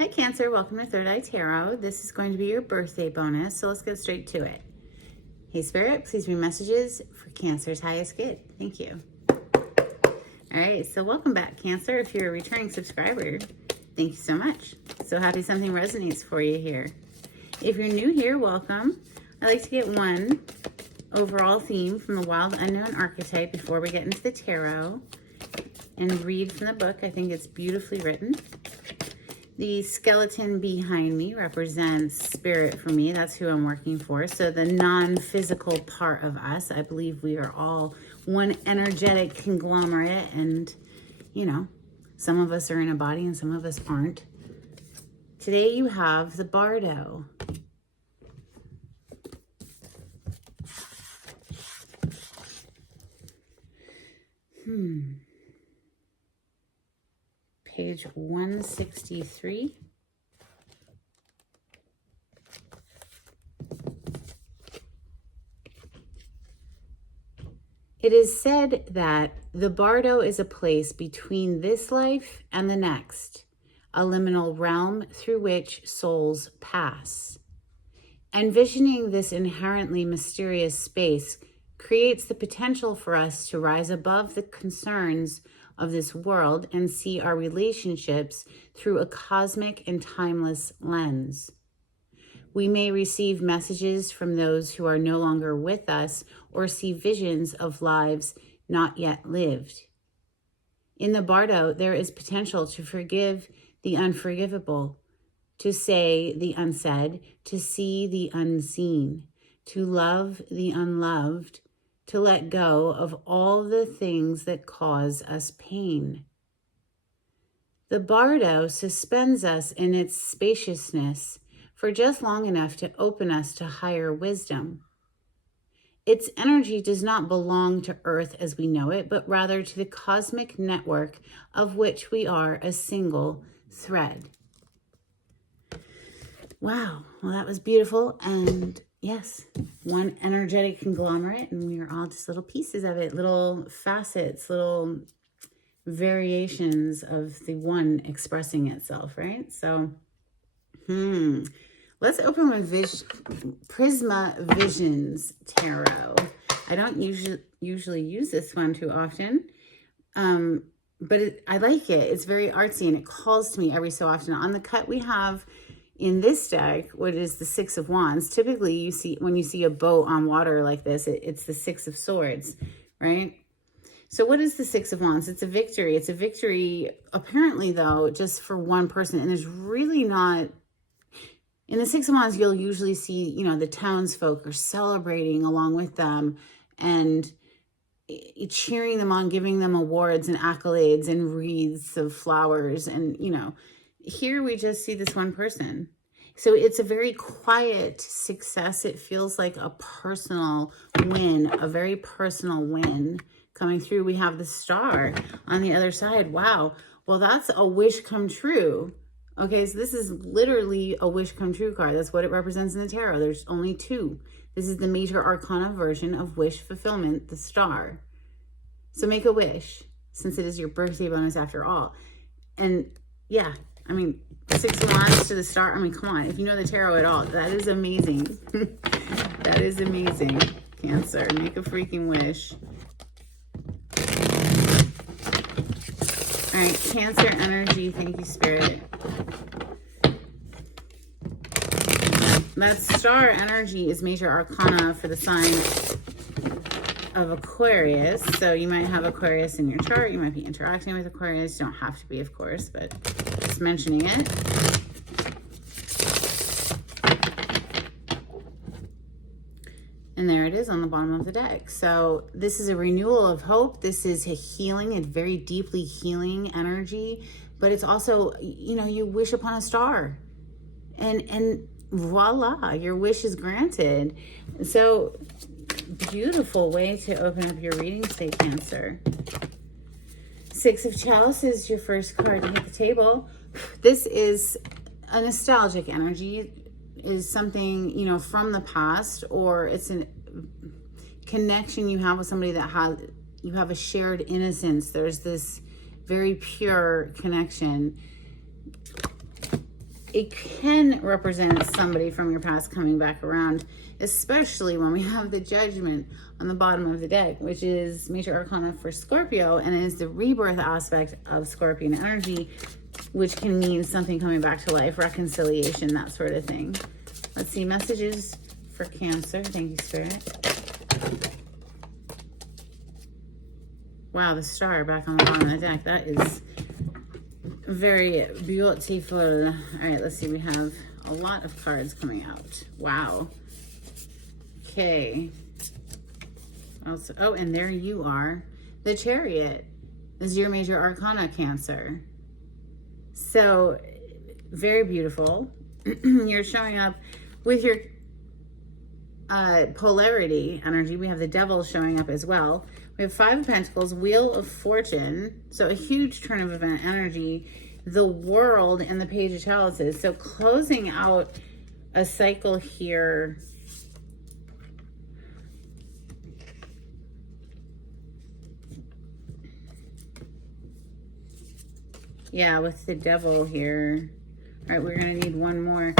Hi Cancer, welcome to Third Eye Tarot. This is going to be your birthday bonus, so let's get straight to it. Hey Spirit, please read messages for Cancer's highest good. Thank you. All right, so welcome back Cancer. If you're a returning subscriber, thank you so much. So happy something resonates for you here. If you're new here, welcome. I like to get one overall theme from the Wild Unknown Archetype before we get into the tarot and read from the book. I think it's beautifully written. The skeleton behind me represents spirit for me. That's who I'm working for. So the non-physical part of us, I believe we are all one energetic conglomerate. And, you know, some of us are in a body and some of us aren't. Today you have the Bardo. Page 163. It is said that the Bardo is a place between this life and the next, a liminal realm through which souls pass. Envisioning this inherently mysterious space creates the potential for us to rise above the concerns of this world and see our relationships through a cosmic and timeless lens. We may receive messages from those who are no longer with us or see visions of lives not yet lived. In the Bardo, there is potential to forgive the unforgivable, to say the unsaid, to see the unseen, to love the unloved, to let go of all the things that cause us pain. The Bardo suspends us in its spaciousness for just long enough to open us to higher wisdom. Its energy does not belong to Earth as we know it, but rather to the cosmic network of which we are a single thread. Wow, well that was beautiful, and yes, one energetic conglomerate, and we are all just little pieces of it, little facets, little variations of the one expressing itself, right? So, let's open with Prisma Visions Tarot. I don't usually use this one too often, but I like it. It's very artsy, and it calls to me every so often. On the cut we have in this deck, what is the Six of Wands. Typically, you see when you see a boat on water like this, it's the Six of Swords, right? So what is the Six of Wands? It's a victory. It's a victory, apparently, though, just for one person. And there's really not... In the Six of Wands, you'll usually see, you know, the townsfolk are celebrating along with them and cheering them on, giving them awards and accolades and wreaths of flowers. And, you know, here we just see this one person. So it's a very quiet success. It feels like a personal win, a very personal win coming through. We have the Star on the other side. Wow. Well, that's a wish come true. Okay, so this is literally a wish come true card. That's what it represents in the tarot. There's only two. This is the major arcana version of wish fulfillment, the Star. So make a wish, since it is your birthday bonus after all. And yeah, I mean, Six of Wands to the Star. I mean, come on. If you know the tarot at all, that is amazing. That is amazing. Cancer, make a freaking wish. All right, Cancer energy. Thank you, Spirit. That Star energy is major arcana for the sign of Aquarius. So you might have Aquarius in your chart. You might be interacting with Aquarius. You don't have to be, of course, but just mentioning it. And there it is on the bottom of the deck. So this is a renewal of hope. This is a healing, a very deeply healing energy. But it's also, you know, you wish upon a star. And voila, your wish is granted. So beautiful way to open up your reading today, Cancer. Six of Chalice is your first card to hit the table. This is a nostalgic energy. Is something, you know, from the past, or it's a connection you have with somebody that you have a shared innocence. There's this very pure connection. it can represent somebody from your past coming back around, especially when we have the Judgment on the bottom of the deck, which is major arcana for Scorpio, and is the rebirth aspect of Scorpion energy, which can mean something coming back to life, reconciliation, that sort of thing. Let's see, messages for Cancer. Thank you, Spirit. Wow, the star back on the bottom of the deck. That is very beautiful. All right, let's see. We have a lot of cards coming out. Wow. Okay. Also, oh, and there you are. The Chariot is your major arcana, Cancer. So, very beautiful. You're showing up with your polarity energy. We have the Devil showing up as well. We have 5 of Pentacles, Wheel of Fortune. So a huge turn of event energy. The World and the Page of Chalices. So closing out a cycle here. Yeah, with the Devil here. All right, we're going to need one more.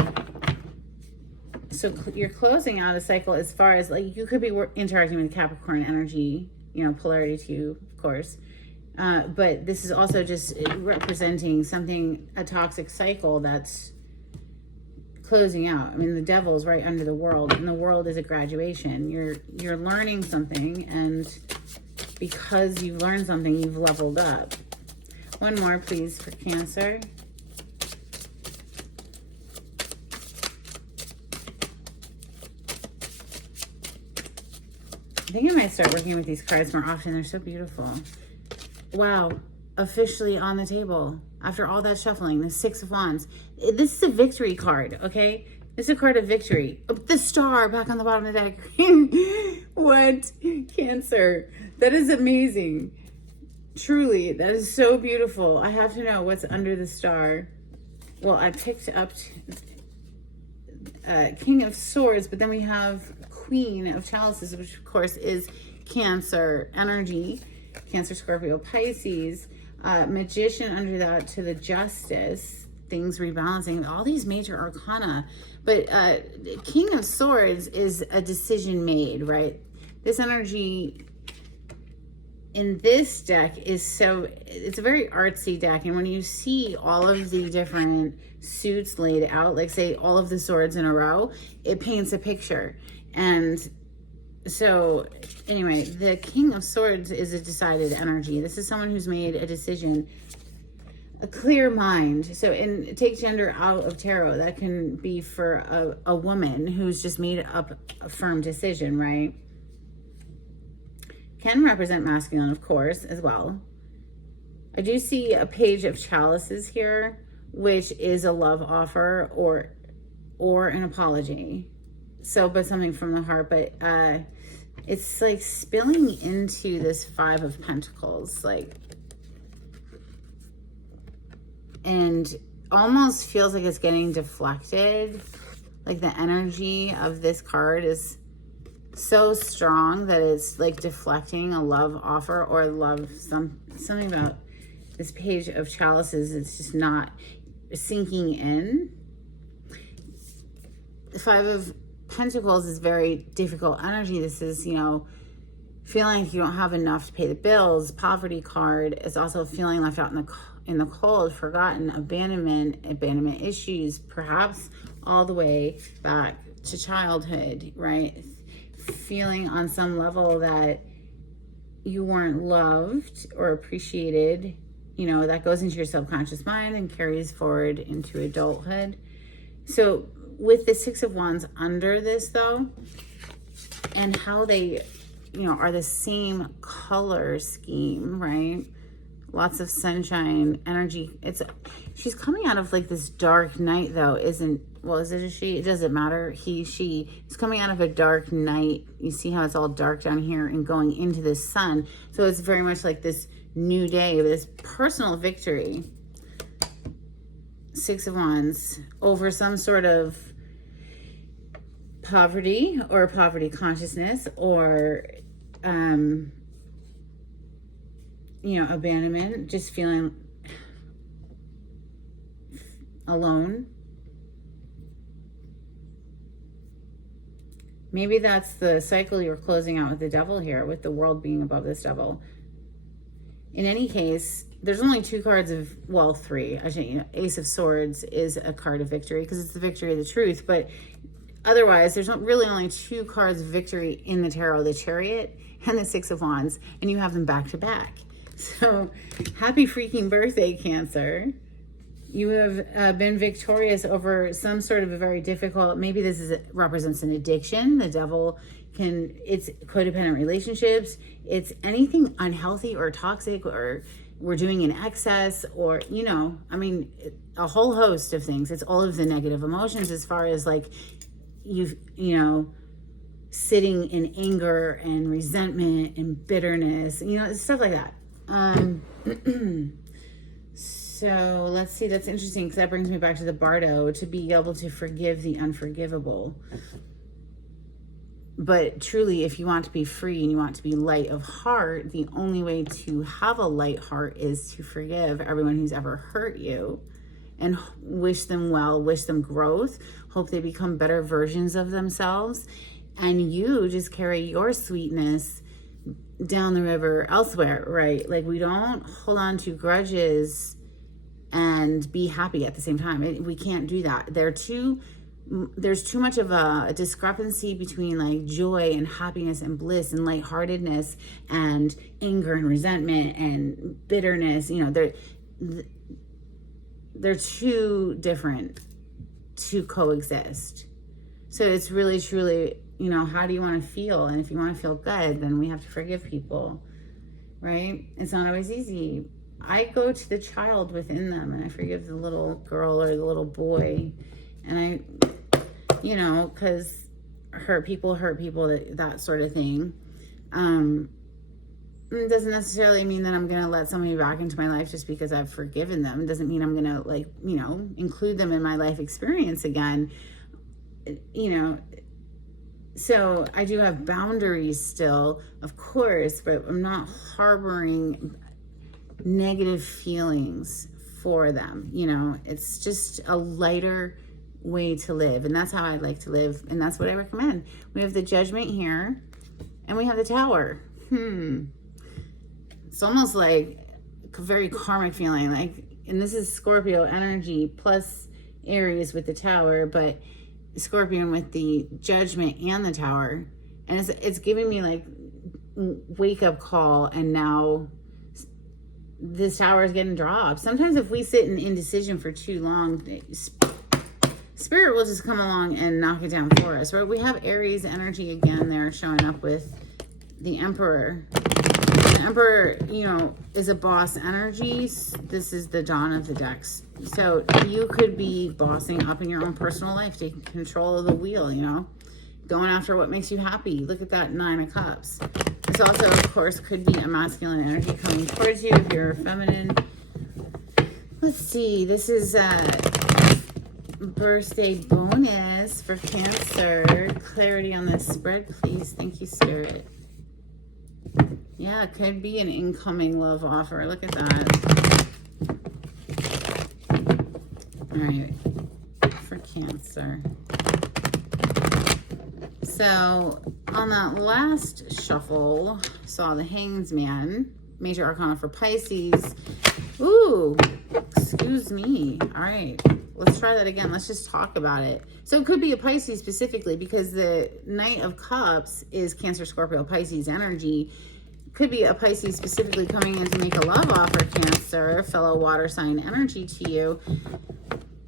So you're closing out a cycle as far as, like, you could be interacting with Capricorn energy, you know, polarity too, of course. But this is also just representing something, a toxic cycle that's closing out. I mean, the Devil's right under the World, and the World is a graduation. You're learning something, and because you've learned something, you've leveled up. One more, please, for Cancer. I think I might start working with these cards more often. They're so beautiful. Wow. Officially on the table. After all that shuffling, the 6 of Wands. This is a victory card, okay? This is a card of victory. The star back on the bottom of the deck. What? Cancer. That is amazing. Truly, that is so beautiful. I have to know what's under the star. Well, I picked up King of Swords, but then we have Queen of Chalices, which of course is Cancer energy. Cancer, Scorpio, Pisces. Magician under that to the Justice. Things rebalancing. All these major arcana. But King of Swords is a decision made, right? This energy in this deck is so, it's a very artsy deck. And when you see all of the different suits laid out, like say all of the swords in a row, it paints a picture. And so anyway, the King of Swords is a decided energy. This is someone who's made a decision, a clear mind. So, and take gender out of tarot. That can be for a woman who's just made up a firm decision, right? Can represent masculine, of course, as well. I do see a Page of Chalices here, which is a love offer or an apology. So, but something from the heart. But it's like spilling into this 5 of Pentacles, like, and almost feels like it's getting deflected. Like the energy of this card is so strong that it's like deflecting a love offer or love, something about this Page of Chalices. It's just not sinking in. The 5 of Pentacles is very difficult energy. This is, you know, feeling like you don't have enough to pay the bills. Poverty card is also feeling left out in the cold, forgotten, abandonment issues, perhaps all the way back to childhood, right? Feeling on some level that you weren't loved or appreciated, you know, that goes into your subconscious mind and carries forward into adulthood. So with the 6 of Wands under this though, and how they, you know, are the same color scheme, right? Lots of sunshine energy. She's coming out of like this dark night though, is it a she? It doesn't matter. He, she. It's coming out of a dark night. You see how it's all dark down here and going into the sun. So it's very much like this new day, this personal victory. 6 of Wands over some sort of poverty or poverty consciousness or, you know, abandonment, just feeling alone, Maybe that's the cycle you're closing out with the devil here, with the world being above this devil. In any case, there's only 2 cards of, well, 3. I think Ace of Swords is a card of victory because it's the victory of the truth. But otherwise, there's really only 2 cards of victory in the tarot, the Chariot and the 6 of Wands, and you have them back to back. So happy freaking birthday, Cancer. You have been victorious over some sort of a very difficult, maybe this represents an addiction. The devil it's codependent relationships. It's anything unhealthy or toxic, or we're doing in excess, or, I mean, a whole host of things. It's all of the negative emotions as far as like sitting in anger and resentment and bitterness, stuff like that. So let's see, that's interesting because that brings me back to the Bardo, to be able to forgive the unforgivable. But truly, if you want to be free and you want to be light of heart, the only way to have a light heart is to forgive everyone who's ever hurt you and wish them well, wish them growth, hope they become better versions of themselves. And you just carry your sweetness down the river elsewhere, right? Like, we don't hold on to grudges and be happy at the same time. We can't do that. There's too much of a discrepancy between like joy and happiness and bliss and lightheartedness and anger and resentment and bitterness. They're too different to coexist. So it's really, truly, how do you want to feel? And if you want to feel good, then we have to forgive people, right? It's not always easy. I go to the child within them and I forgive the little girl or the little boy. And because hurt people, that sort of thing. It doesn't necessarily mean that I'm going to let somebody back into my life just because I've forgiven them. It doesn't mean I'm going to include them in my life experience again. So I do have boundaries still, of course, but I'm not harboring negative feelings for them. It's just a lighter way to live, and that's how I like to live, and that's what I recommend. We have the Judgment here, and we have the Tower. It's almost like a very karmic feeling, like, and this is Scorpio energy plus Aries with the Tower, but Scorpion with the Judgment and the Tower, and it's giving me like wake up call, and now this tower is getting dropped. Sometimes if we sit in indecision for too long, Spirit will just come along and knock it down for us, right? We have Aries energy again there showing up with the Emperor. The Emperor, is a boss energy. This is the dawn of the decks. So you could be bossing up in your own personal life, taking control of the wheel, going after what makes you happy. Look at that 9 of Cups. This also, of course, could be a masculine energy coming towards you if you're feminine. Let's see. This is birthday bonus for Cancer. Clarity on this spread, please. Thank you, Spirit. Yeah, it could be an incoming love offer. Look at that. All right, for Cancer. So on that last shuffle, saw the Hanged Man, Major Arcana for Pisces. Ooh, excuse me. All right, let's try that again. Let's just talk about it. So it could be a Pisces specifically, because the Knight of Cups is Cancer, Scorpio, Pisces energy. Could be a Pisces specifically coming in to make a love offer, Cancer, fellow water sign energy to you.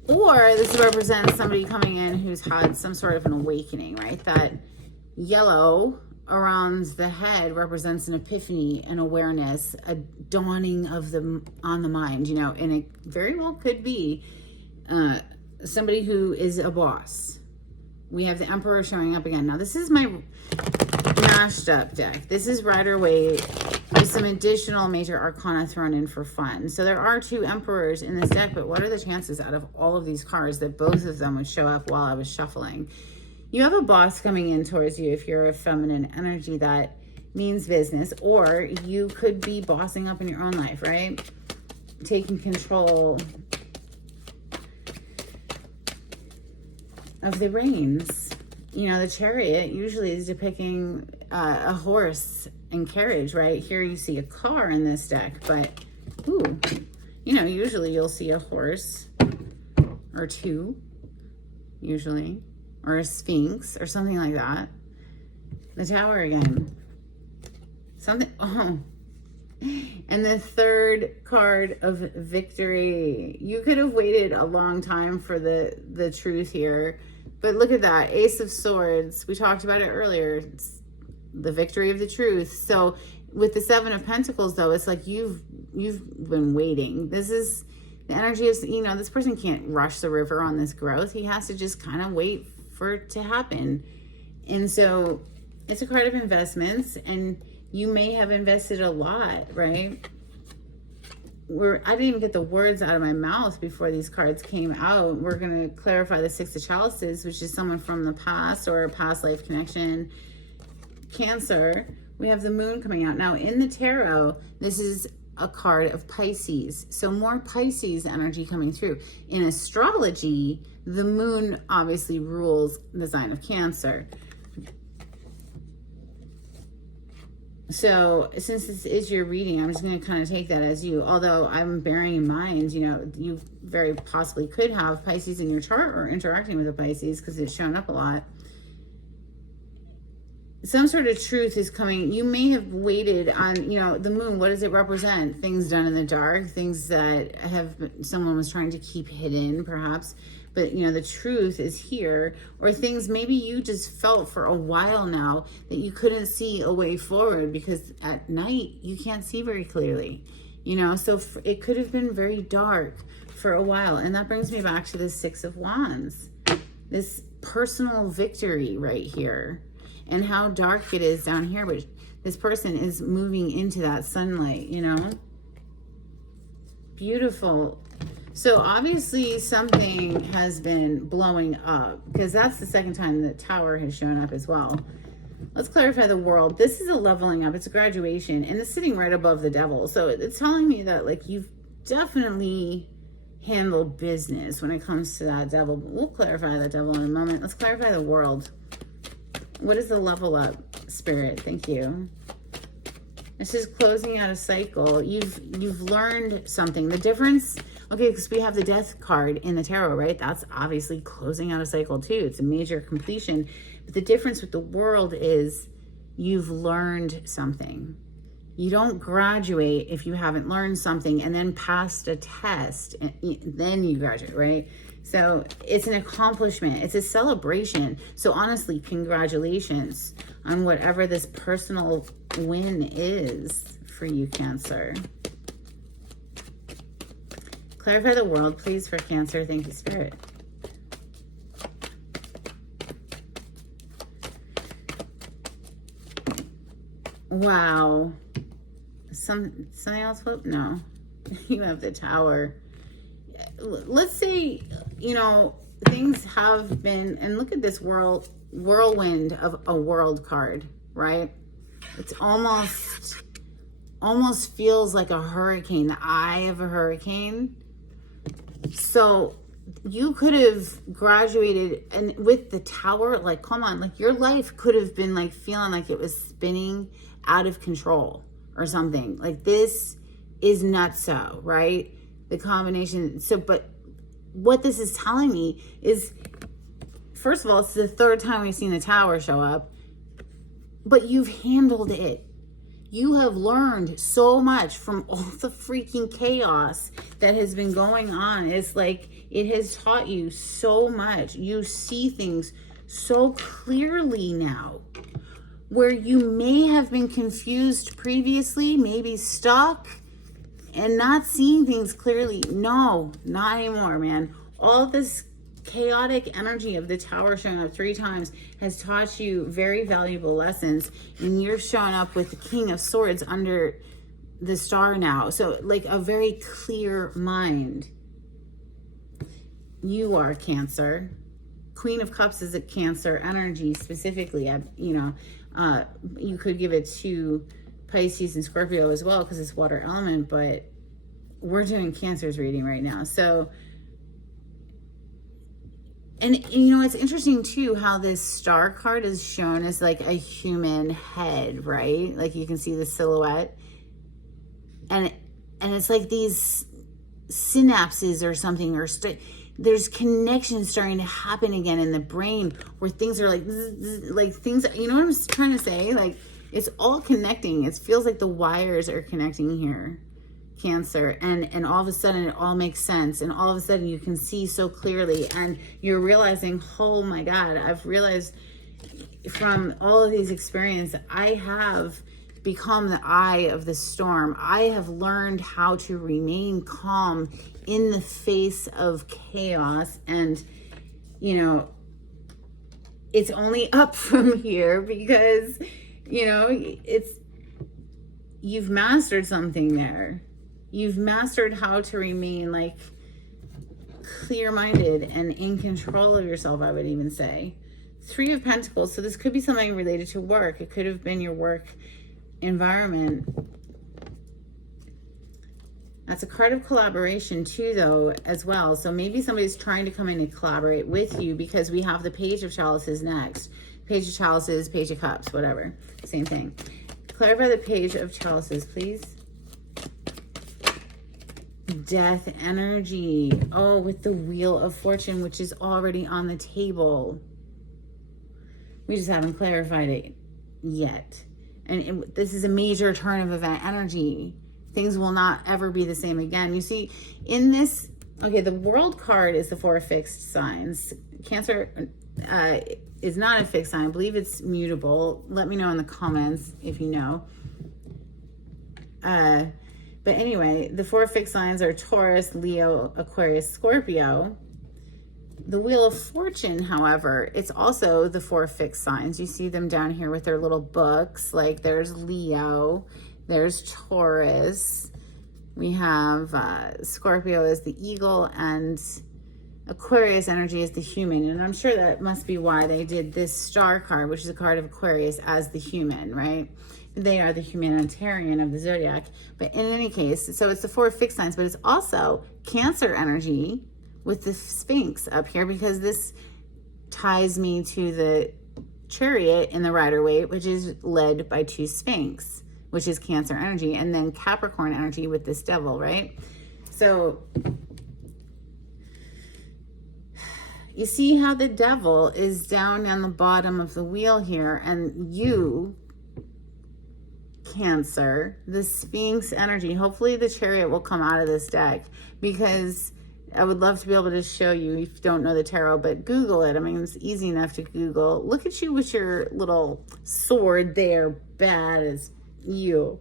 Or this represents somebody coming in who's had some sort of an awakening, right? That yellow around the head represents an epiphany, an awareness, a dawning of on the mind, and it very well could be somebody who is a boss. We have the Emperor showing up again. Now, this is my mashed up deck. This is Rider-Waite with some additional Major Arcana thrown in for fun. So there are 2 Emperors in this deck, but what are the chances out of all of these cards that both of them would show up while I was shuffling? You have a boss coming in towards you if you're a feminine energy. That means business, or you could be bossing up in your own life, right? Taking control of the reins. you know, the Chariot usually is depicting a horse and carriage, right? Here you see a car in this deck, but, ooh, you know, usually you'll see a horse or two, usually, or a sphinx or something like that. The Tower again. Something, oh. And the third card of Victory. You could have waited a long time for the truth here. But look at that. Ace of Swords. We talked about it earlier. It's the victory of the truth. So with the Seven of Pentacles, though, it's like you've been waiting. This is the energy of, you know, this person can't rush the river on this growth. He has to just kind of wait for it to happen. And so it's a card of investments, and you may have invested a lot, right? I didn't even get the words out of my mouth before these cards came out. We're going to clarify the Six of Chalices, which is someone from the past or a past life connection. Cancer, we have the Moon coming out. Now, in the tarot, this is a card of Pisces. So more Pisces energy coming through. In astrology, the Moon obviously rules the sign of Cancer. So since this is your reading, I'm just going to kind of take that as you, although I'm bearing in mind, you know, you very possibly could have Pisces in your chart or interacting with a Pisces because it's shown up a lot. Some sort of truth is coming. You may have waited on, you know, the Moon. What does it represent? Things done in the dark, things that someone was trying to keep hidden, perhaps. But, you know, the truth is here. Or things maybe you just felt for a while now that you couldn't see a way forward because at night you can't see very clearly. You know, so it could have been very dark for a while. And that brings me back to the Six of Wands. This personal victory right here. And how dark it is down here. But this person is moving into that sunlight, you know. Beautiful. So obviously something has been blowing up because that's the second time the Tower has shown up as well. Let's clarify the World. This is a leveling up. It's a graduation and it's sitting right above the Devil. So it's telling me that like you've definitely handled business when it comes to that Devil. But we'll clarify that Devil in a moment. Let's clarify the World. What is the level up, Spirit? Thank you. This is closing out a cycle. You've learned something. The difference, okay, because we have the Death card in the tarot, right? That's obviously closing out a cycle too. It's a major completion. But the difference with the World is you've learned something. You don't graduate if you haven't learned something and then passed a test and then you graduate, right? So it's an accomplishment. It's a celebration. So honestly, congratulations on whatever this personal win is for you, Cancer. Clarify the World, please, for Cancer. Thank you, Spirit. Wow. Something else flip? No. You have the Tower. Let's say, you know, things have been, and look at this whirlwind of a World card, right? It's almost feels like a hurricane, the eye of a hurricane. So you could have graduated, and with the Tower, like, come on, like your life could have been like feeling like it was spinning out of control or something. Like this is nutso, right? The combination. So, but what this is telling me is, first of all, it's the third time we've seen the Tower show up, but you've handled it. You have learned so much from all the freaking chaos that has been going on. It's like it has taught you so much. You see things so clearly now, where you may have been confused previously, maybe stuck, and not seeing things clearly. No, not anymore, man. All this chaotic energy of the Tower showing up 3 times has taught you very valuable lessons, and you're showing up with the King of Swords under the star now. So like a very clear mind. You are Cancer. Queen of Cups is a Cancer energy specifically. You know, you could give it to Pisces and Scorpio as well because it's water element, but we're doing Cancer's reading right now. So, And you know, it's interesting too how this star card is shown as like a human head, right? Like you can see the silhouette. And it's like these synapses or something, or there's connections starting to happen again in the brain where things are like things, you know what I'm trying to say? Like it's all connecting. It feels like the wires are connecting here, Cancer, and all of a sudden it all makes sense, and all of a sudden you can see so clearly, and you're realizing, oh my God, I've realized from all of these experiences, I have become the eye of the storm. I have learned how to remain calm in the face of chaos, and you know, it's only up from here, because you know, you've mastered something there. You've mastered how to remain like clear-minded and in control of yourself, I would even say. 3 of Pentacles. So this could be something related to work. It could have been your work environment. That's a card of collaboration too, though, as well. So maybe somebody's trying to come in and collaborate with you, because we have the Page of Chalices next. Page of Chalices, Page of Cups, whatever. Same thing. Clarify the Page of Chalices, please. Death energy. Oh, with the Wheel of Fortune, which is already on the table. We just haven't clarified it yet. And this is a major turn of event energy. Things will not ever be the same again. You see, in this, okay, the World card is the 4 fixed signs. Cancer is not a fixed sign. I believe it's mutable. Let me know in the comments if you know. But anyway, the 4 fixed signs are Taurus, Leo, Aquarius, Scorpio. The Wheel of Fortune, however, it's also the 4 fixed signs. You see them down here with their little books. Like there's Leo, there's Taurus. We have Scorpio as the eagle, and Aquarius energy is the human. And I'm sure that must be why they did this star card, which is a card of Aquarius, as the human, right? They are the humanitarian of the zodiac. But in any case, so it's the 4 fixed signs, but it's also Cancer energy with the Sphinx up here, because this ties me to the Chariot in the Rider-Waite, which is led by 2 Sphinx, which is Cancer energy, and then Capricorn energy with this Devil, right? So you see how the Devil is down on the bottom of the wheel here, and you, Cancer, the Sphinx energy. Hopefully the Chariot will come out of this deck, because I would love to be able to show you if you don't know the tarot, but Google it. I mean, it's easy enough to Google. Look at you with your little sword there, bad as you.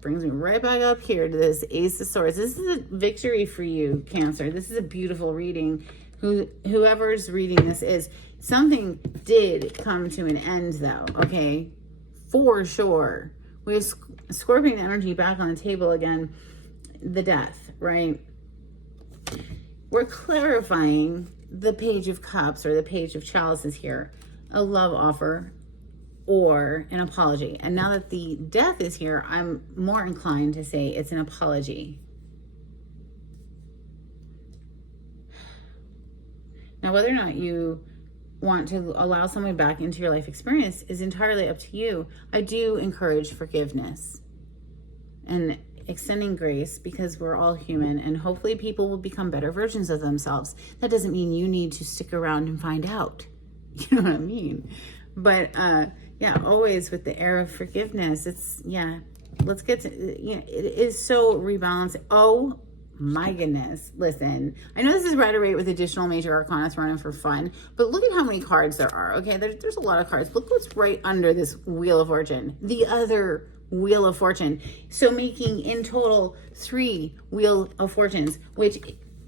Brings me right back up here to this Ace of Swords. This is a victory for you, Cancer. This is a beautiful reading. Whoever's reading this is. Something did come to an end, though, okay? For sure. We have Scorpion energy back on the table again. The Death, right? We're clarifying the Page of Cups or the Page of Chalices here. A love offer or an apology. And now that the Death is here, I'm more inclined to say it's an apology. Now, whether or not you want to allow someone back into your life experience is entirely up to you. I do encourage forgiveness and extending grace, because we're all human, and hopefully people will become better versions of themselves. That doesn't mean you need to stick around and find out. You know what I mean? But yeah, always with the air of forgiveness. It's, yeah, let's get to, you know, it is so rebalancing. Oh my goodness. Listen, I know this is Rider-Waite with additional major arcana thrown in for fun, but look at how many cards there are. Okay, there's a lot of cards. Look what's right under this Wheel of Fortune. The other Wheel of Fortune. So making in total 3 Wheel of Fortunes, which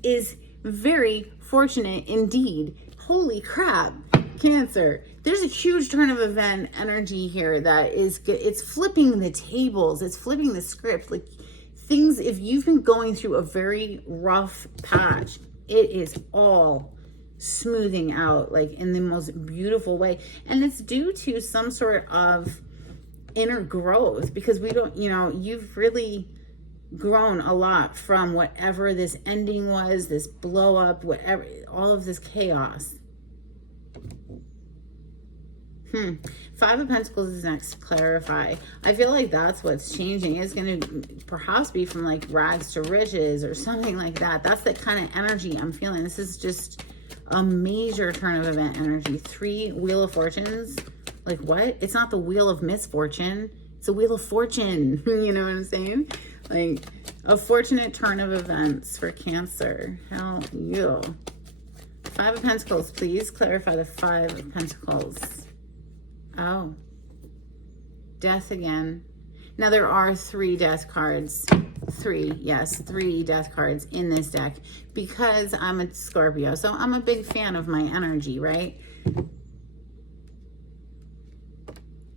is very fortunate indeed. Holy crap, Cancer. There's a huge turn of event energy here that is good. It's flipping the tables. It's flipping the script. Like things, if you've been going through a very rough patch, it is all smoothing out like in the most beautiful way. And it's due to some sort of inner growth, because we don't, you know, you've really grown a lot from whatever this ending was, this blow up, whatever, all of this chaos. Five of Pentacles is next. Clarify. I feel like that's what's changing. It's going to perhaps be from like rags to riches or something like that. That's the kind of energy I'm feeling. This is just a major turn of event energy. 3 Wheel of Fortunes. Like what? It's not the Wheel of Misfortune. It's a Wheel of Fortune. You know what I'm saying? Like a fortunate turn of events for Cancer. Hell yeah. 5 of Pentacles, please clarify the 5 of Pentacles. Oh, Death again. Now there are 3 death cards. 3 death cards in this deck because I'm a Scorpio. So I'm a big fan of my energy, right?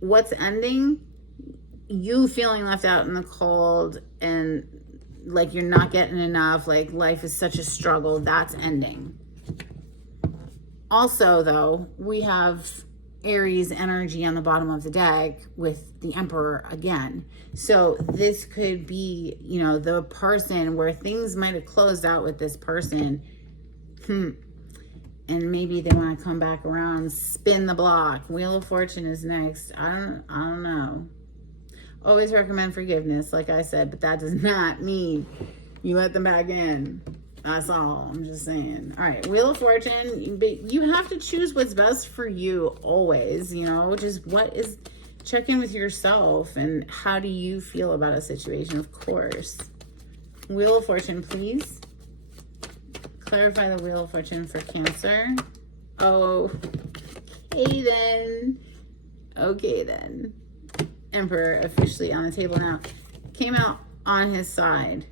What's ending? You feeling left out in the cold and like you're not getting enough, like life is such a struggle. That's ending. Also, though, we have Aries energy on the bottom of the deck with the Emperor again. So this could be, you know, the person where things might have closed out with this person. And maybe they want to come back around, spin the block. Wheel of Fortune is next. I don't know. Always recommend forgiveness, like I said, but that does not mean you let them back in. That's all. I'm just saying. All right, Wheel of Fortune. You have to choose what's best for you always, you know, just check in with yourself and how do you feel about a situation, of course. Wheel of Fortune, please. Clarify the Wheel of Fortune for Cancer. Oh, okay then. Okay then. Emperor officially on the table now. Came out on his side.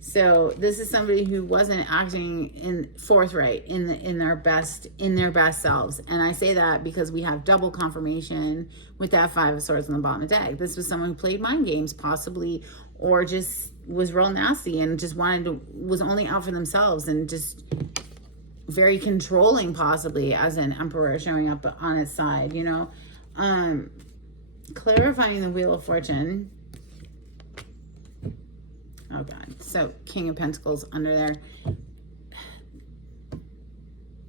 So this is somebody who wasn't acting forthright in their best selves. And I say that because we have double confirmation with that 5 of Swords on the bottom of the deck. This was someone who played mind games possibly, or just was real nasty and just was only out for themselves and just very controlling possibly as an Emperor showing up on its side, you know. Clarifying the Wheel of Fortune. Oh God. So King of Pentacles under there.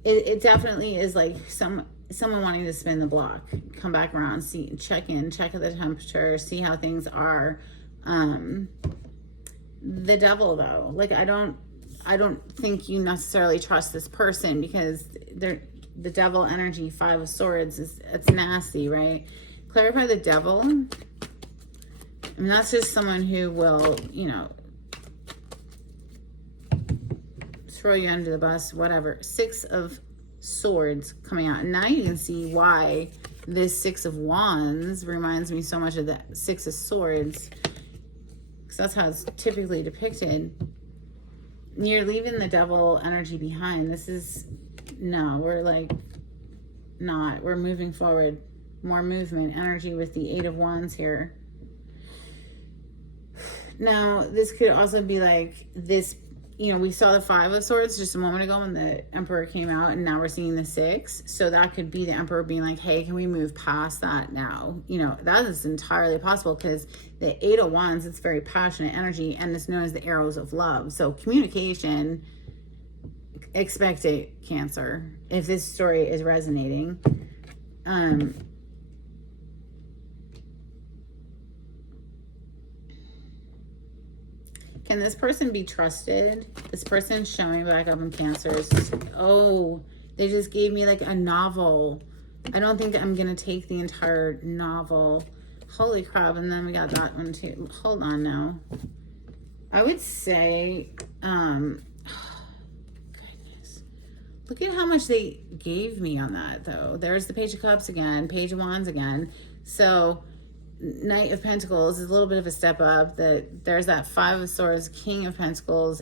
It definitely is like someone wanting to spin the block, come back around, check at the temperature, see how things are. The Devil though, like I don't think you necessarily trust this person because the Devil energy, 5 of Swords, it's nasty, right? Clarify the Devil. I mean, that's just someone who will, you know, throw you under the bus, whatever. 6 of Swords coming out. And now you can see why this 6 of Wands reminds me so much of the 6 of Swords. Because that's how it's typically depicted. You're leaving the Devil energy behind. We're like not. We're moving forward. More movement energy with the 8 of Wands here. Now, this could also be like this, you know, we saw the 5 of Swords just a moment ago when the Emperor came out, and now we're seeing the 6. So that could be the Emperor being like, hey, can we move past that now? You know, that is entirely possible because the 8 of Wands, it's very passionate energy, and it's known as the arrows of love. So communication, expect it, Cancer, if this story is resonating. Can this person be trusted? This person showing back up in Cancer is, oh, they just gave me like a novel. I don't think I'm going to take the entire novel. Holy crap. And then we got that one too. Hold on now. I would say, goodness. Look at how much they gave me on that though. There's the Page of Cups again, Page of Wands again. So Knight of Pentacles is a little bit of a step up. There's that 5 of Swords, King of Pentacles,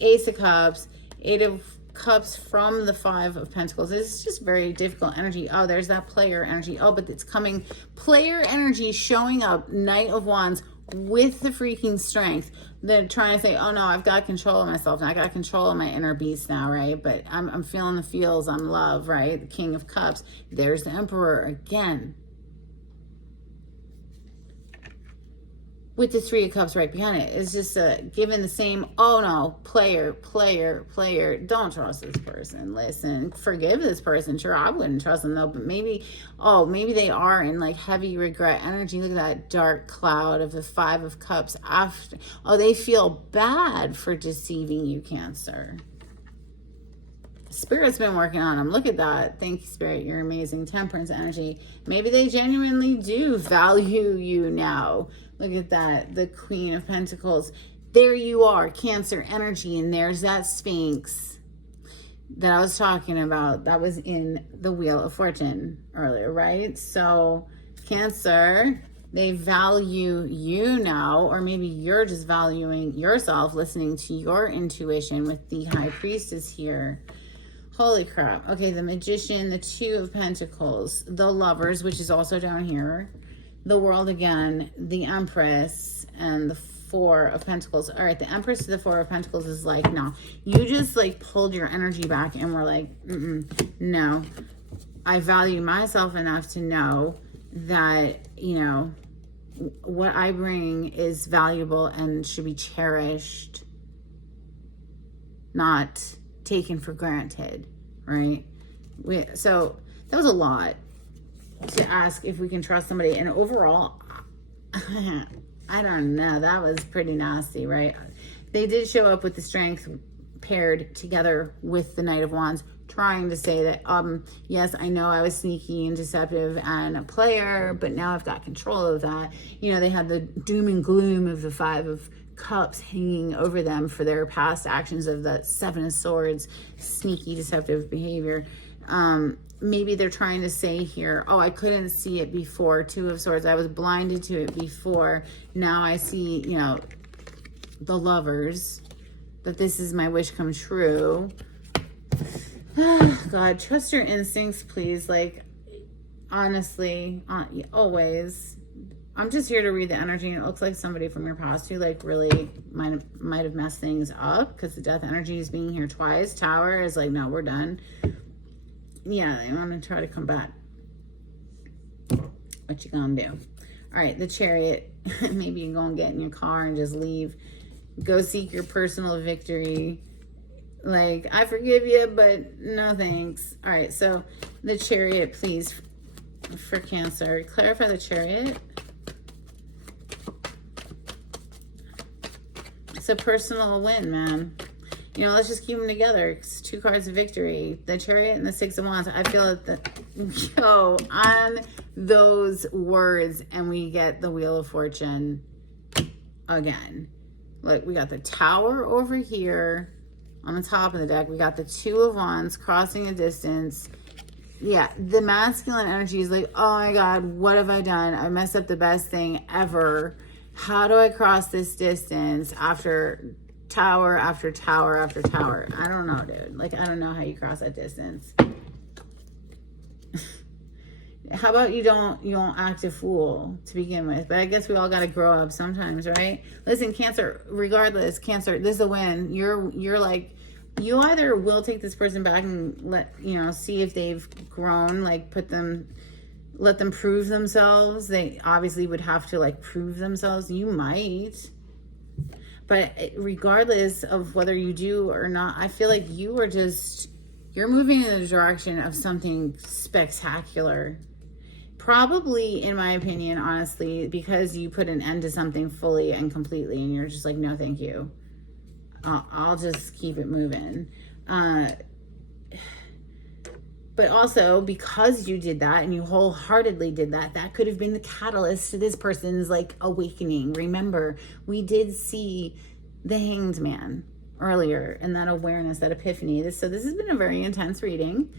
Ace of Cups, 8 of Cups from the 5 of Pentacles. It's just very difficult energy. Oh, there's that player energy. Oh, but it's coming. Player energy showing up. Knight of Wands with the freaking strength. They're trying to say, oh no, I've got control of myself now. I got control of my inner beast now, right? But I'm feeling the feels. I'm love, right? The King of Cups. There's the Emperor again. with the Three of Cups right behind it. It's just given the same, oh no, player, don't trust this person. Listen, forgive this person. Sure, I wouldn't trust them though, but maybe they are in like heavy regret energy. Look at that dark cloud of the Five of Cups. After, they feel bad for deceiving you, Cancer. Spirit's been working on them. Look at that. Thank you, Spirit. You're amazing. Temperance energy. Maybe they genuinely do value you now. Look at that. The Queen of Pentacles. There you are, Cancer energy. And there's that Sphinx that I was talking about. That was in the Wheel of Fortune earlier, right? So, Cancer, they value you now. Or maybe you're just valuing yourself, listening to your intuition with the High Priestess here. Holy crap. Okay, the Magician, the Two of Pentacles, the Lovers, which is also down here, the World again, the Empress, and the Four of Pentacles. All right, the Empress to the Four of Pentacles is like, no. You just like pulled your energy back and were like, no. I value myself enough to know that, you know, what I bring is valuable and should be cherished, not taken for granted, right? So that was a lot to ask if we can trust somebody. And overall, I don't know, that was pretty nasty, right? They did show up with the Strength paired together with the Knight of Wands, trying to say that, yes, I know I was sneaky and deceptive and a player, but now I've got control of that. You know, they had the doom and gloom of the Five of Cups hanging over them for their past actions of the Seven of Swords, sneaky, deceptive behavior. Maybe they're trying to say here, I couldn't see it before. Two of Swords, I was blinded to it before. Now I see, you know, the Lovers, that this is my wish come true. God, trust your instincts, please. Like, honestly, always. I'm just here to read the energy, and it looks like somebody from your past who like really might have messed things up, because the Death energy is being here twice. Tower is like, no, we're done. Yeah, they want to try to come back. What you gonna do? All right, the Chariot. Maybe you can go and get in your car and just leave. Go seek your personal victory. Like, I forgive you, but no thanks. All right, so the Chariot, please, for Cancer. Clarify the Chariot. It's a personal win, man. You know, let's just keep them together. It's 2 cards of victory. The Chariot and the Six of Wands. I feel that on those words, and we get the Wheel of Fortune again. Look, we got the Tower over here on the top of the deck. We got the Two of Wands crossing a distance. Yeah, the masculine energy is like, oh my God, what have I done? I messed up the best thing ever. How do I cross this distance after tower after tower after tower? I don't know, dude. Like, I don't know how you cross that distance. How about you don't act a fool to begin with? But I guess we all got to grow up sometimes, right? Listen, Cancer, regardless, Cancer, this is a win. You're like, you either will take this person back and see if they've grown, like let them prove themselves. They obviously would have to like prove themselves. You might. But regardless of whether you do or not, I feel like you're moving in the direction of something spectacular. Probably, in my opinion, honestly, because you put an end to something fully and completely, and you're just like, no, thank you. I'll just keep it moving. But also, because you did that and you wholeheartedly did that, that could have been the catalyst to this person's like awakening. Remember, we did see the Hanged Man earlier, and that awareness, that epiphany. So this has been a very intense reading.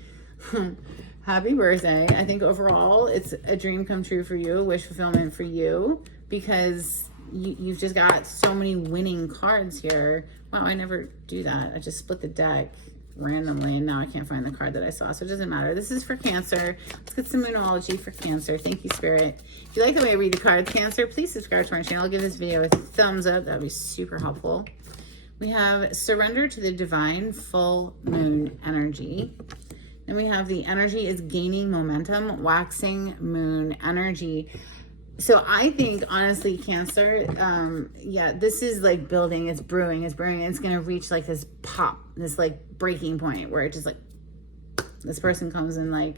Happy birthday. I think overall it's a dream come true for you, a wish fulfillment for you, because you've just got so many winning cards here. Wow, I never do that. I just split the deck randomly, and now I can't find the card that I saw, so it doesn't matter. This is for Cancer. Let's get some Moonology for Cancer. Thank you, Spirit. If you like the way I read the cards, Cancer, please subscribe to our channel. Give this video a thumbs up. That would be super helpful. We have Surrender to the Divine Full Moon Energy. Then we have the energy is gaining momentum, waxing moon energy. So I think, honestly, Cancer, yeah, this is like building, it's brewing, it's going to reach like this pop, this like breaking point where it just like, this person comes in like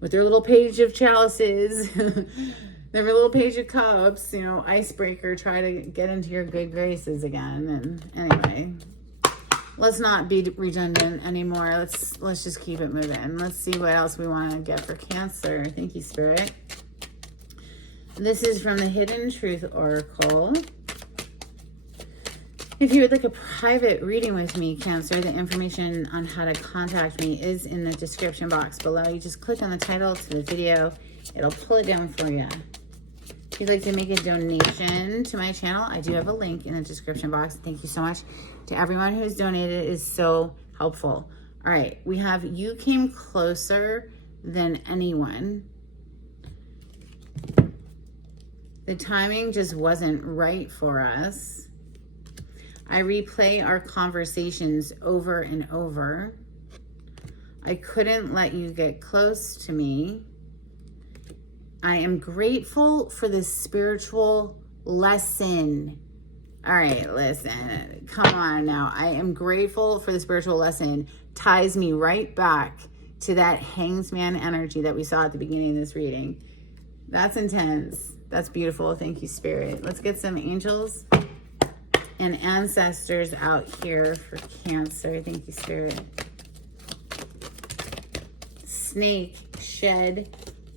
with their little page of chalices, their little page of cups, you know, icebreaker, try to get into your good graces again. And anyway, let's not be redundant anymore. Let's just keep it moving. Let's see what else we want to get for Cancer. Thank you, Spirit. This is from the Hidden Truth Oracle. If you would like a private reading with me, Cancer, the information on how to contact me is in the description box below. You just click on the title to the video. It'll pull it down for you. If you'd like to make a donation to my channel, I do have a link in the description box. Thank you so much to everyone who's donated. It is so helpful. All right, we have You Came Closer Than Anyone. The timing just wasn't right for us. I replay our conversations over and over. I couldn't let you get close to me. I am grateful for this spiritual lesson. All right, listen, come on now. I am grateful for the spiritual lesson. Ties me right back to that Hanged Man energy that we saw at the beginning of this reading. That's intense. That's beautiful. Thank you, Spirit. Let's get some angels and ancestors out here for Cancer. Thank you, Spirit. Snake, shed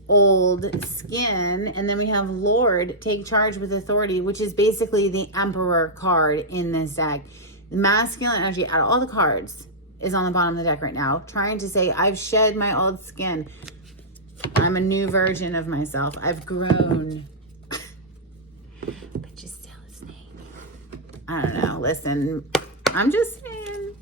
old skin. And then we have Lord, take charge with authority, which is basically the Emperor card in this deck. The masculine energy out of all the cards is on the bottom of the deck right now, trying to say, I've shed my old skin. I'm a new version of myself. I've grown. But you're still a snake. I don't know. Listen, I'm just saying,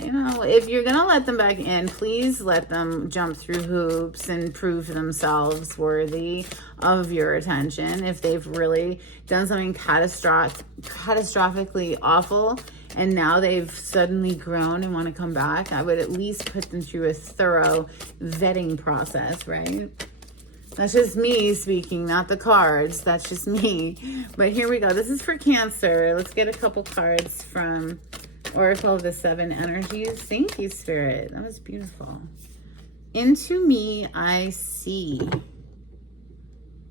you know, if you're going to let them back in, please let them jump through hoops and prove themselves worthy of your attention. If they've really done something catastrophically awful and now they've suddenly grown and want to come back, I would at least put them through a thorough vetting process, right? That's just me speaking, not the cards. That's just me. But here we go. This is for Cancer. Let's get a couple cards from Oracle of the Seven Energies. Thank you, Spirit. That was beautiful. Into me, I see.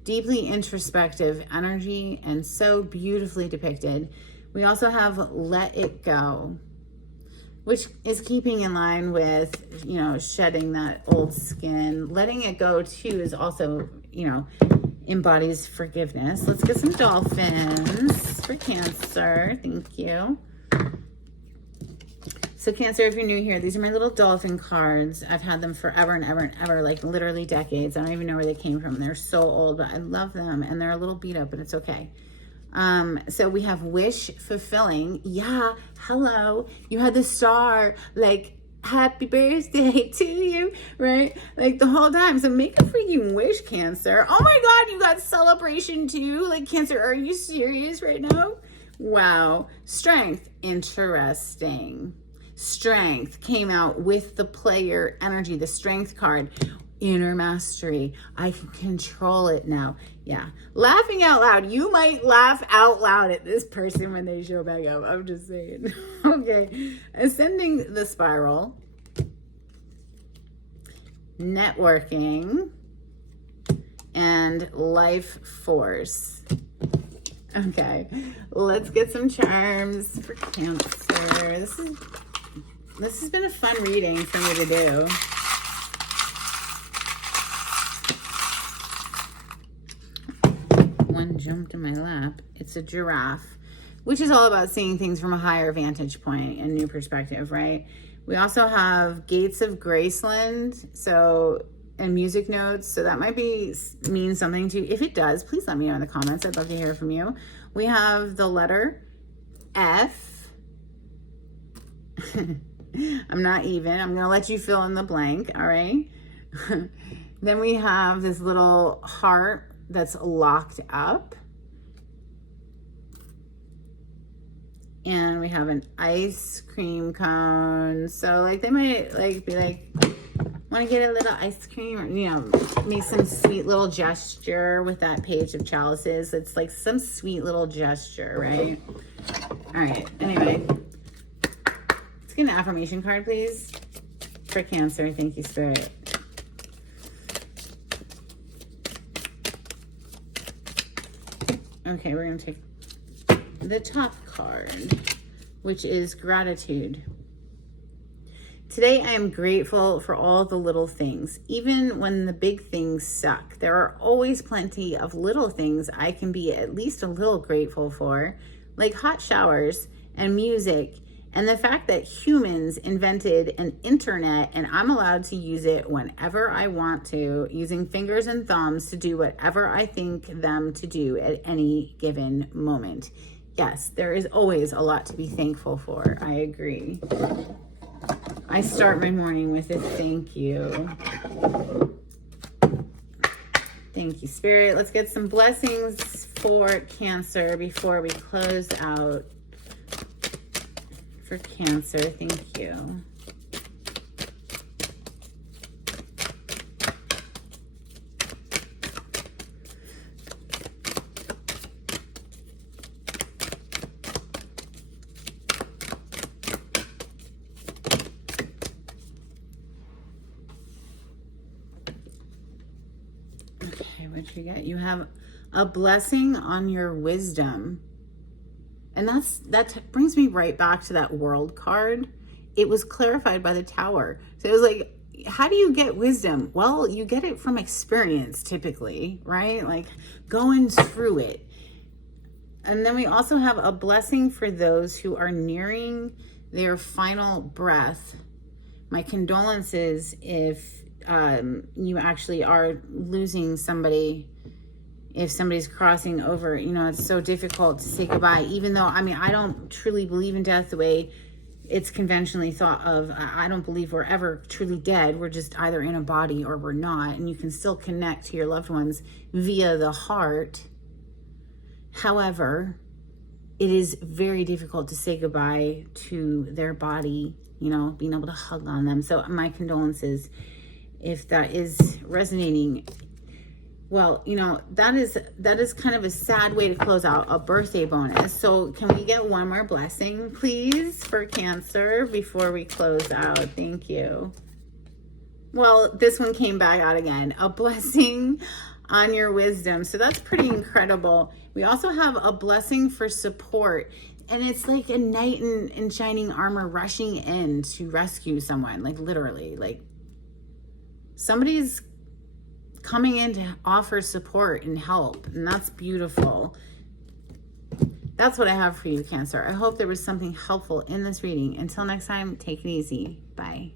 Deeply introspective energy and so beautifully depicted. We also have Let It Go, which is keeping in line with, you know, shedding that old skin. Letting it go, too, is also, you know, embodies forgiveness. Let's get some dolphins for Cancer. Thank you. So Cancer, if you're new here, these are my little dolphin cards. I've had them forever and ever and ever, like literally decades. I don't even know where they came from. They're so old, but I love them. And they're a little beat up, but it's okay. So we have wish fulfilling. Yeah, hello. You had the star, like, happy birthday to you, right? Like the whole time. So make a freaking wish, Cancer. Oh my God, you got celebration too? Like, Cancer, are you serious right now? Wow. Strength, interesting. Strength came out with the player energy, the strength card. Inner mastery. I can control it now. Yeah. Laughing out loud. You might laugh out loud at this person when they show back up. I'm just saying. Okay. Ascending the spiral. Networking. And life force. Okay. Let's get some charms for Cancer. This has been a fun reading for me to do. One jumped in my lap. It's a giraffe, which is all about seeing things from a higher vantage point and new perspective, right? We also have Gates of Graceland, so, and music notes. So that might mean something to you. If it does, please let me know in the comments. I'd love to hear from you. We have the letter F. I'm not even. I'm going to let you fill in the blank, all right? Then we have this little heart that's locked up. And we have an ice cream cone. So like they might like be like, Want to get a little ice cream, or, you know, make some sweet little gesture with that page of chalices. It's like some sweet little gesture, right? All right, anyway. Let's get an affirmation card, please. For Cancer, thank you, Spirit. Okay, we're going to take the top card, which is gratitude. Today, I am grateful for all the little things. Even when the big things suck, there are always plenty of little things I can be at least a little grateful for, like hot showers and music, and the fact that humans invented an internet and I'm allowed to use it whenever I want to, using fingers and thumbs to do whatever I think them to do at any given moment. Yes, there is always a lot to be thankful for. I agree. I start my morning with a thank you. Thank you, Spirit. Let's get some blessings for Cancer before we close out. For Cancer, thank you. Okay, what you get? You have a blessing on your wisdom. And that brings me right back to that World card. It was clarified by the Tower. So it was like, how do you get wisdom? Well, you get it from experience typically, right? Like going through it. And then we also have a blessing for those who are nearing their final breath. My condolences if you actually are losing somebody. If somebody's crossing over, you know, it's so difficult to say goodbye, even though, I mean, I don't truly believe in death the way it's conventionally thought of. I don't believe we're ever truly dead. We're just either in a body or we're not. And you can still connect to your loved ones via the heart. However, it is very difficult to say goodbye to their body, you know, being able to hug on them. So my condolences if that is resonating. Well, you know, that is kind of a sad way to close out a birthday bonus. So can we get one more blessing, please, for Cancer before we close out? Thank you. Well, this one came back out again. A blessing on your wisdom. So that's pretty incredible. We also have a blessing for support. And it's like a knight in shining armor rushing in to rescue someone. Like literally, like somebody's coming in to offer support and help, and that's beautiful. That's what I have for you, Cancer. I hope there was something helpful in this reading. Until next time, take it easy. Bye.